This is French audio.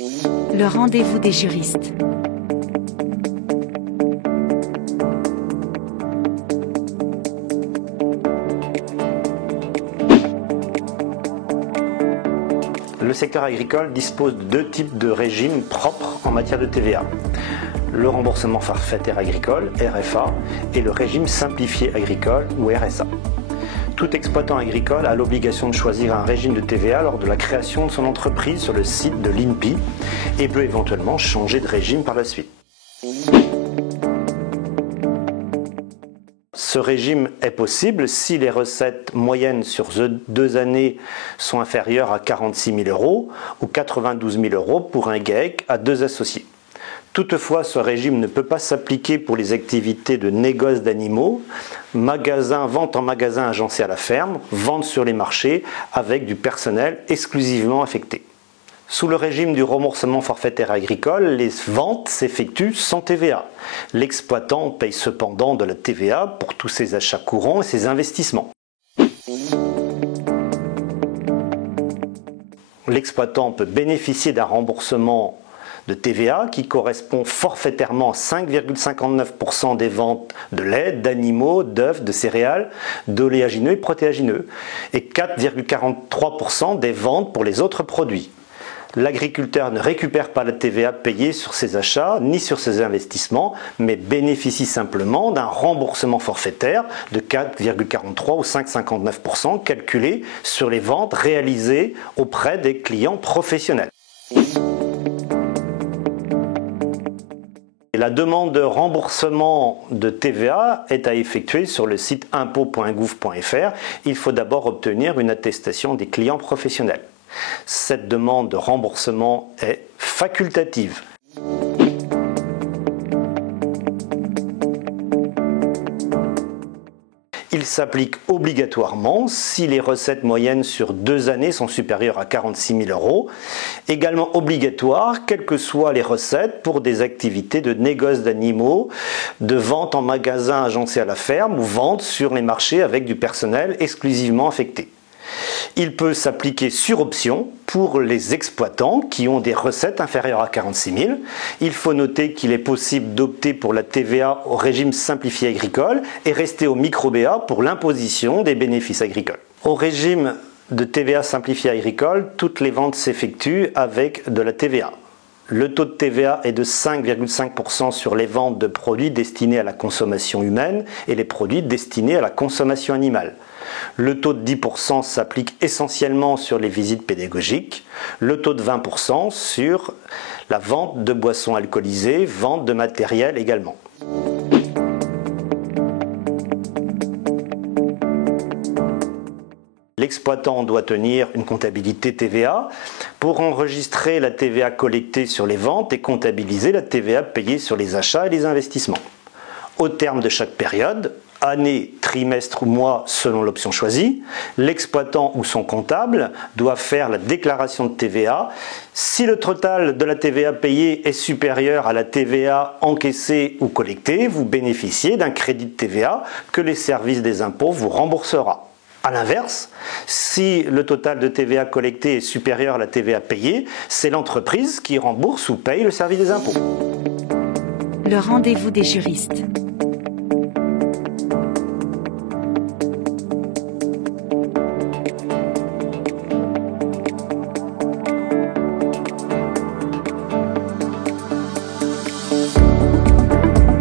Le rendez-vous des juristes. Le secteur agricole dispose de deux types de régimes propres en matière de TVA. Le remboursement forfaitaire agricole, RFA, et le régime simplifié agricole, ou RSA. Tout exploitant agricole a l'obligation de choisir un régime de TVA lors de la création de son entreprise sur le site de l'INPI et peut éventuellement changer de régime par la suite. Ce régime est possible si les recettes moyennes sur 2 années sont inférieures à 46 000 € ou 92 000 € pour un GAEC à 2 associés. Toutefois, ce régime ne peut pas s'appliquer pour les activités de négoce d'animaux, vente en magasin agencé à la ferme, vente sur les marchés avec du personnel exclusivement affecté. Sous le régime du remboursement forfaitaire agricole, les ventes s'effectuent sans TVA. L'exploitant paye cependant de la TVA pour tous ses achats courants et ses investissements. L'exploitant peut bénéficier d'un remboursement de TVA qui correspond forfaitairement à 5,59% des ventes de lait, d'animaux, d'œufs, de céréales, d'oléagineux et protéagineux et 4,43% des ventes pour les autres produits. L'agriculteur ne récupère pas la TVA payée sur ses achats ni sur ses investissements, mais bénéficie simplement d'un remboursement forfaitaire de 4,43 ou 5,59% calculé sur les ventes réalisées auprès des clients professionnels. La demande de remboursement de TVA est à effectuer sur le site impôts.gouv.fr. Il faut d'abord obtenir une attestation des clients professionnels. Cette demande de remboursement est facultative. Il s'applique obligatoirement si les recettes moyennes sur 2 années sont supérieures à 46 000 €. Également obligatoire, quelles que soient les recettes pour des activités de négoce d'animaux, de vente en magasin agencé à la ferme ou vente sur les marchés avec du personnel exclusivement affecté. Il peut s'appliquer sur option pour les exploitants qui ont des recettes inférieures à 46 000. Il faut noter qu'il est possible d'opter pour la TVA au régime simplifié agricole et rester au micro-BA pour l'imposition des bénéfices agricoles. Au régime de TVA simplifié agricole, toutes les ventes s'effectuent avec de la TVA. Le taux de TVA est de 5,5% sur les ventes de produits destinés à la consommation humaine et les produits destinés à la consommation animale. Le taux de 10% s'applique essentiellement sur les visites pédagogiques. Le taux de 20% sur la vente de boissons alcoolisées, vente de matériel également. L'exploitant doit tenir une comptabilité TVA pour enregistrer la TVA collectée sur les ventes et comptabiliser la TVA payée sur les achats et les investissements. Au terme de chaque période, année, trimestre ou mois selon l'option choisie, l'exploitant ou son comptable doit faire la déclaration de TVA. Si le total de la TVA payée est supérieur à la TVA encaissée ou collectée, vous bénéficiez d'un crédit de TVA que les services des impôts vous remboursera. A l'inverse, si le total de TVA collecté est supérieur à la TVA payée, c'est l'entreprise qui rembourse ou paye le service des impôts. Le rendez-vous des juristes.